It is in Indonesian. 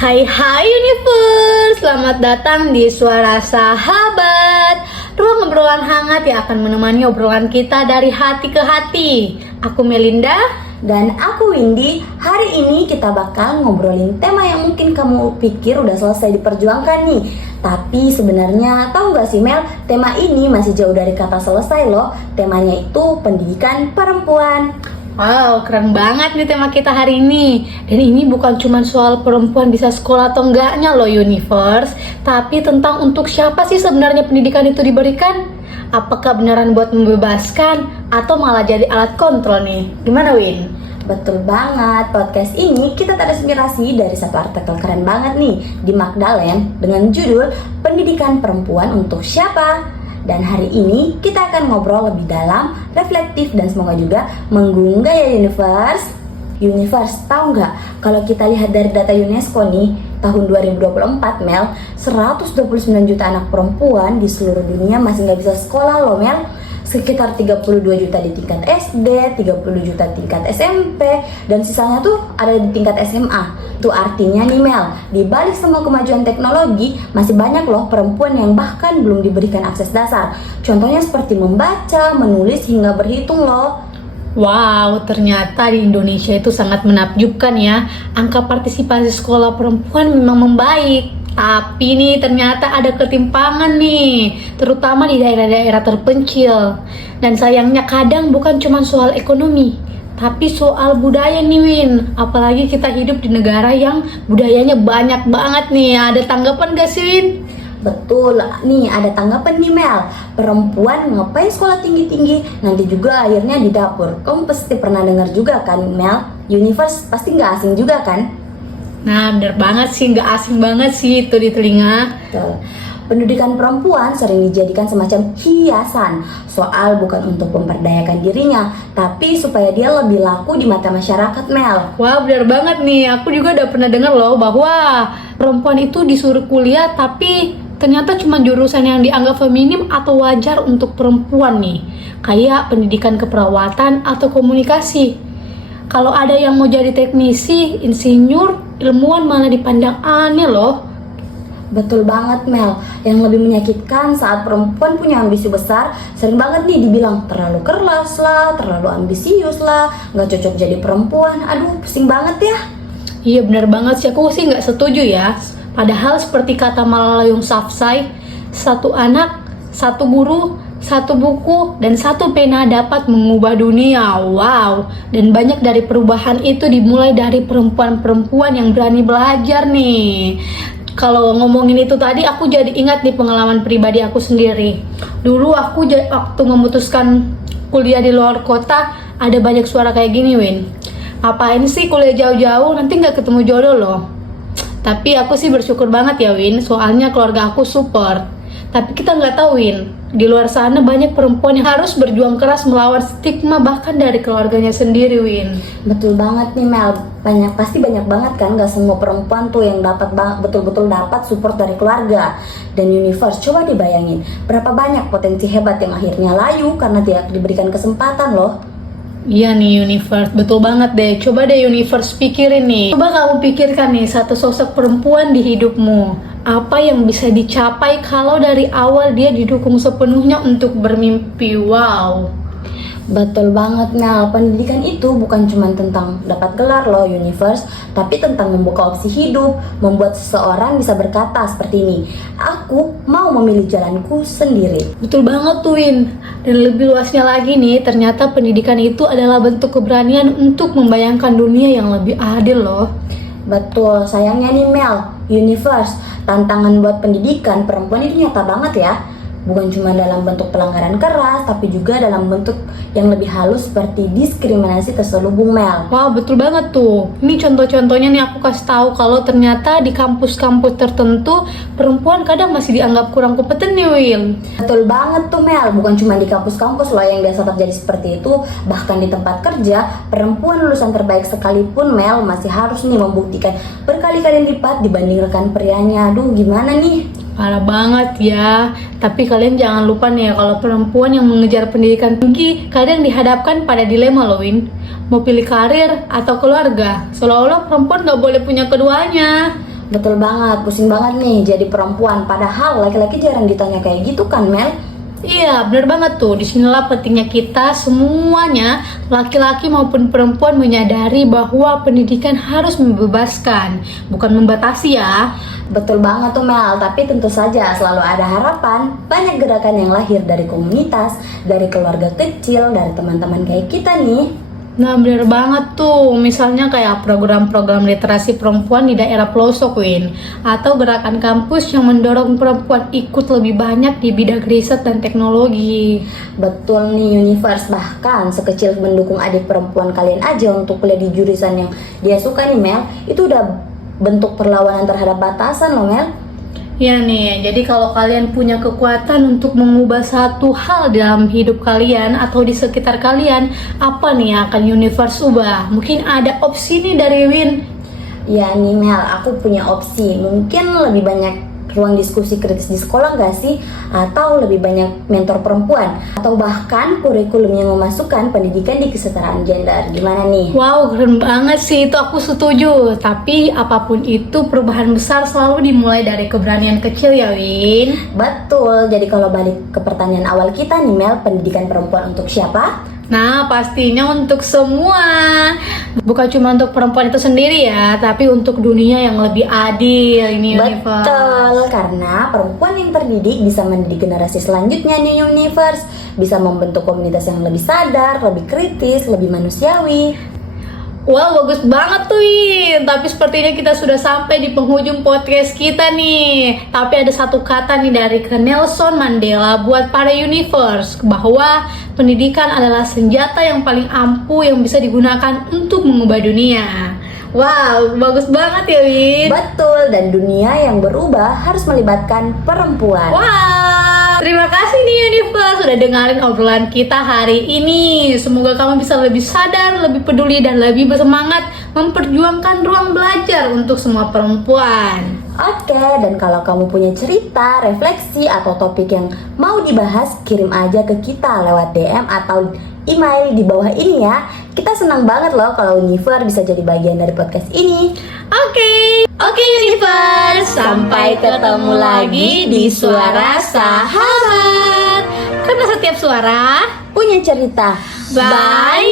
Hai hai Universe, selamat datang di Suara Sahabat, ruang obrolan hangat yang akan menemani obrolan kita dari hati ke hati. Aku Melinda. Dan aku Windy. Hari ini kita bakal ngobrolin tema yang mungkin kamu pikir udah selesai diperjuangkan nih. Tapi sebenarnya tahu gak sih Mel, tema ini masih jauh dari kata selesai loh. Temanya itu pendidikan perempuan. Wow, keren banget nih tema kita hari ini. Dan ini bukan cuma soal perempuan bisa sekolah atau enggaknya loh Universe, tapi tentang untuk siapa sih sebenarnya pendidikan itu diberikan. Apakah beneran buat membebaskan atau malah jadi alat kontrol nih? Gimana Win? Betul banget, podcast ini kita terinspirasi dari satu artikel keren banget nih di Magdalene dengan judul Pendidikan Perempuan Untuk Siapa? Dan hari ini kita akan ngobrol lebih dalam, reflektif, dan semoga juga menggugah ya Universe. Universe, tahu nggak kalau kita lihat dari data UNESCO nih, tahun 2024 Mel, 129 juta anak perempuan di seluruh dunia masih nggak bisa sekolah loh Mel. Sekitar 32 juta di tingkat SD, 30 juta tingkat SMP, dan sisanya tuh ada di tingkat SMA. Tuh artinya nih Mel, di balik semua kemajuan teknologi, masih banyak loh perempuan yang bahkan belum diberikan akses dasar. Contohnya seperti membaca, menulis, hingga berhitung loh. Wow, ternyata di Indonesia itu sangat menakjubkan ya. Angka partisipasi sekolah perempuan memang membaik. Tapi nih ternyata ada ketimpangan nih, terutama di daerah-daerah terpencil. Dan sayangnya kadang bukan cuma soal ekonomi, tapi soal budaya nih Win. Apalagi kita hidup di negara yang budayanya banyak banget nih. Ada tanggapan gak sih Win? Betul, nih ada tanggapan nih Mel. Perempuan ngapain sekolah tinggi-tinggi, nanti juga akhirnya di dapur. Kamu pasti pernah dengar juga kan Mel? Universe pasti nggak asing juga kan? Nah bener banget sih, nggak asing banget sih itu di telinga. Betul. Pendidikan perempuan sering dijadikan semacam hiasan. Soal bukan untuk memperdayakan dirinya, tapi supaya dia lebih laku di mata masyarakat Mel. Wah bener banget nih, aku juga udah pernah dengar loh bahwa perempuan itu disuruh kuliah tapi ternyata cuma jurusan yang dianggap feminim atau wajar untuk perempuan nih. Kayak pendidikan keperawatan atau komunikasi. Kalau ada yang mau jadi teknisi, insinyur, ilmuwan malah dipandang aneh loh. Betul banget Mel. Yang lebih menyakitkan saat perempuan punya ambisi besar, sering banget nih dibilang terlalu keras lah, terlalu ambisius lah, nggak cocok jadi perempuan. Aduh, pusing banget ya. Iya bener banget sih, aku sih nggak setuju ya. Padahal seperti kata Malala Yousafzai, satu anak, satu guru, satu buku, dan satu pena dapat mengubah dunia. Wow. Dan banyak dari perubahan itu dimulai dari perempuan-perempuan yang berani belajar nih. Kalau ngomongin itu tadi, aku jadi ingat nih pengalaman pribadi aku sendiri. Dulu aku waktu memutuskan kuliah di luar kota, ada banyak suara kayak gini Win. Apain sih kuliah jauh-jauh, nanti nggak ketemu jodoh loh. Tapi aku sih bersyukur banget ya Win, soalnya keluarga aku support. Tapi kita nggak tahu Win, di luar sana banyak perempuan yang harus berjuang keras melawan stigma bahkan dari keluarganya sendiri Win. Betul banget nih Mel, pasti banyak banget kan, gak semua perempuan tuh yang dapat betul-betul dapat support dari keluarga. Dan Universe, coba dibayangin berapa banyak potensi hebat yang akhirnya layu karena tidak diberikan kesempatan loh. Iya nih Universe, betul banget deh. Coba deh Universe pikirin nih. Coba kamu pikirkan nih satu sosok perempuan di hidupmu. Apa yang bisa dicapai kalau dari awal dia didukung sepenuhnya untuk bermimpi? Wow. Betul banget Mel, pendidikan itu bukan cuma tentang dapat gelar loh Universe, tapi tentang membuka opsi hidup, membuat seseorang bisa berkata seperti ini, aku mau memilih jalanku sendiri. Betul banget tuh Win. Dan lebih luasnya lagi nih, ternyata pendidikan itu adalah bentuk keberanian untuk membayangkan dunia yang lebih adil loh. Betul, sayangnya nih Mel, Universe, tantangan buat pendidikan perempuan itu nyata banget ya. Bukan cuma dalam bentuk pelanggaran keras, tapi juga dalam bentuk yang lebih halus seperti diskriminasi terselubung Mel. Wah betul banget tuh. Ini contoh-contohnya nih aku kasih tahu kalau ternyata di kampus-kampus tertentu perempuan kadang masih dianggap kurang kompeten nih Will. Betul banget tuh Mel, bukan cuma di kampus-kampus loh yang biasa terjadi seperti itu. Bahkan di tempat kerja, perempuan lulusan terbaik sekalipun Mel masih harus nih membuktikan berkali-kali lipat dibanding rekan prianya. Aduh gimana nih? Parah banget ya. Tapi kalian jangan lupa nih ya, kalau perempuan yang mengejar pendidikan tinggi kadang dihadapkan pada dilema loh Win. Mau pilih karir atau keluarga, seolah-olah perempuan gak boleh punya keduanya. Betul banget, pusing banget nih jadi perempuan. Padahal laki-laki jarang ditanya kayak gitu kan, Mel? Iya, bener banget tuh. Disinilah pentingnya kita semuanya, laki-laki maupun perempuan, menyadari bahwa pendidikan harus membebaskan, bukan membatasi ya. Betul banget tuh Mel, tapi tentu saja selalu ada harapan. Banyak gerakan yang lahir dari komunitas, dari keluarga kecil, dari teman-teman kayak kita nih. Nah, bener banget tuh. Misalnya kayak program-program literasi perempuan di daerah pelosok, Win. Atau gerakan kampus yang mendorong perempuan ikut lebih banyak di bidang riset dan teknologi. Betul nih Universe, bahkan sekecil mendukung adik perempuan kalian aja untuk kuliah di jurusan yang dia suka nih Mel, itu udah bentuk perlawanan terhadap batasan loh Mel. Ya nih, jadi kalau kalian punya kekuatan untuk mengubah satu hal dalam hidup kalian atau di sekitar kalian, apa nih yang akan universe ubah? Mungkin ada opsi nih dari Win. Ya nih Mel, aku punya opsi. Mungkin lebih banyak ruang diskusi kritis di sekolah gak sih? Atau lebih banyak mentor perempuan? Atau bahkan kurikulum yang memasukkan pendidikan di kesetaraan gender. Gimana nih? Wow, keren banget sih, itu aku setuju. Tapi apapun itu, perubahan besar selalu dimulai dari keberanian kecil ya, Win. Betul, jadi kalau balik ke pertanyaan awal kita nih Mel, pendidikan perempuan untuk siapa? Nah, pastinya untuk semua. Bukan cuma untuk perempuan itu sendiri ya, tapi untuk dunia yang lebih adil ini universe. Betul, karena perempuan yang terdidik bisa mendidik generasi selanjutnya nih Universe. Bisa membentuk komunitas yang lebih sadar, lebih kritis, lebih manusiawi. Wah, bagus banget tuh, Win. Tapi sepertinya kita sudah sampai di penghujung podcast kita nih. Tapi ada satu kata nih dari Nelson Mandela buat para universe, bahwa pendidikan adalah senjata yang paling ampuh yang bisa digunakan untuk mengubah dunia. Wow, bagus banget ya, Win. Betul, dan dunia yang berubah harus melibatkan perempuan. Wow, terima kasih nih Universe sudah dengerin obrolan kita hari ini. Semoga kamu bisa lebih sadar, lebih peduli, dan lebih bersemangat memperjuangkan ruang belajar untuk semua perempuan. Oke, dan kalau kamu punya cerita, refleksi, atau topik yang mau dibahas, kirim aja ke kita lewat DM atau email di bawah ini ya. Kita senang banget loh kalau Universe bisa jadi bagian dari podcast ini. Oke Universe, sampai ketemu lagi di Suara Sahabat. Karena setiap suara Punya cerita. Bye